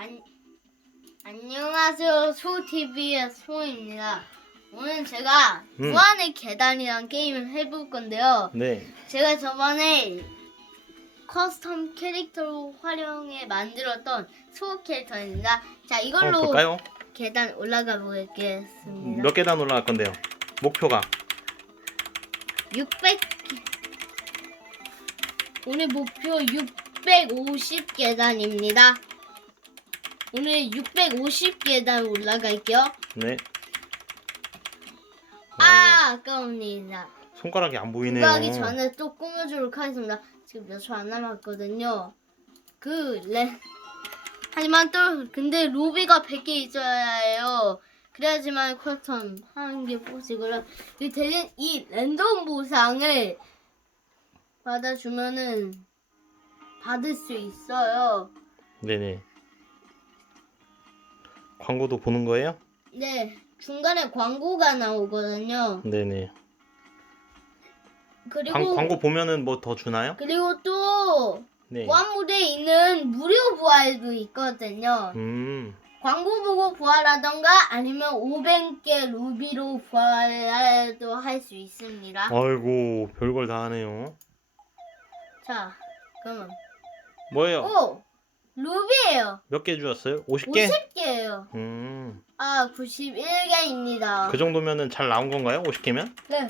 안, 안녕하세요. 소TV의 소입니다. 오늘 제가 음. 무한의 계단이란 게임을 해볼 건데요. 네. 제가 저번에 커스텀 캐릭터로 활용해 만들었던 소 캐릭터입니다. 자, 이걸로 볼까요? 계단 올라가 보겠습니다. 몇 계단 올라갈 건데요? 목표가 600 오늘 목표 650 계단입니다. 오늘 650계단 올라갈게요. 네. 아, 아까웁니다. 손가락이 안 보이네요. 올라가기 전에 또 꾸며주도록 하겠습니다. 지금 몇 초 안 남았거든요. 그 레. 하지만 또 근데 루비가 100개 있어야 해요. 그래야지만 커스텀 하는 게 보시고요. 이 대신 이 랜덤 보상을 받아주면은 받을 수 있어요. 네네. 광고도 보는 거예요? 네, 중간에 광고가 나오거든요. 네네. 그리고 광, 광고 보면은 뭐 더 주나요? 그리고 또 네. 보안물에 있는 무료 부활도 있거든요. 음. 광고 보고 부활하던가 아니면 500개 루비로 부활도 할 수 있습니다. 아이고 별걸 다 하네요. 자, 그러면 뭐예요? 오 루비예요. 몇 개 주었어요? 50개? 50개예요. 음. 아 91개입니다. 그 정도면은 잘 나온 건가요? 50개면? 네,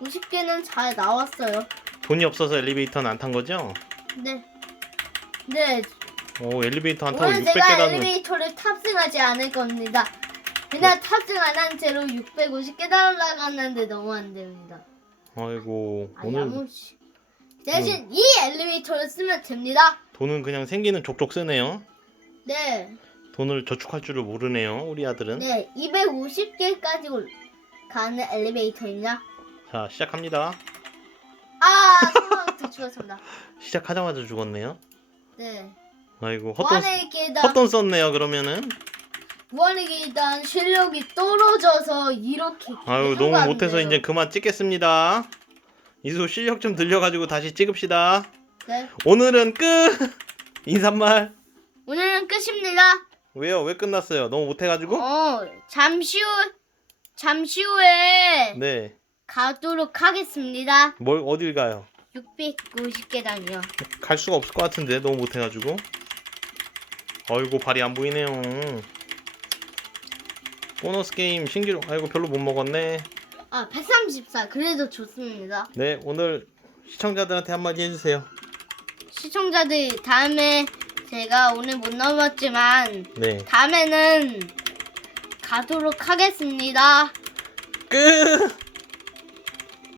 50개는 잘 나왔어요. 돈이 없어서 엘리베이터는 안 탄 거죠? 네, 네. 오 엘리베이터 안 타고 오늘 제가 600계단을 엘리베이터를 탑승하지 않을 겁니다. 그냥 탑승 안 한 채로 650계단 올라갔는데 너무 안 됩니다. 아이고 아니, 오늘 아무 시- 대신 이 엘리베이터를 쓰면 됩니다. 돈은 그냥 생기는 족족 쓰네요. 네, 돈을 저축할 줄을 모르네요. 우리 아들은. 네, 250개까지 가는 엘리베이터입니다. 자 시작합니다. 아, 상황부터 죽었습니다. 시작하자마자 죽었네요. 네, 아이고 헛돈 무한의 계단, 헛돈 썼네요. 그러면은 무한의 계단 실력이 떨어져서 이렇게 아유 계속 너무 안 못해서. 이제 그만 찍겠습니다. 이수 실력 좀 들려가지고 다시 찍읍시다. 네, 오늘은 끝. 인사말. 오늘은 끝입니다. 왜요? 왜 끝났어요? 너무 못해가지고? 어, 잠시 후, 잠시 후에 네. 가도록 하겠습니다. 뭘 어딜 가요? 650계단이요. 갈 수가 없을 것 같은데 너무 못해가지고. 아이고 발이 안 보이네요. 보너스 게임 신기로 아이고 별로 못 먹었네. 아, 134. 그래도 좋습니다. 네 오늘 시청자들한테 한마디 해주세요. 시청자들 다음에 제가 오늘 못 넘었지만 네 다음에는 가도록 하겠습니다. 끝.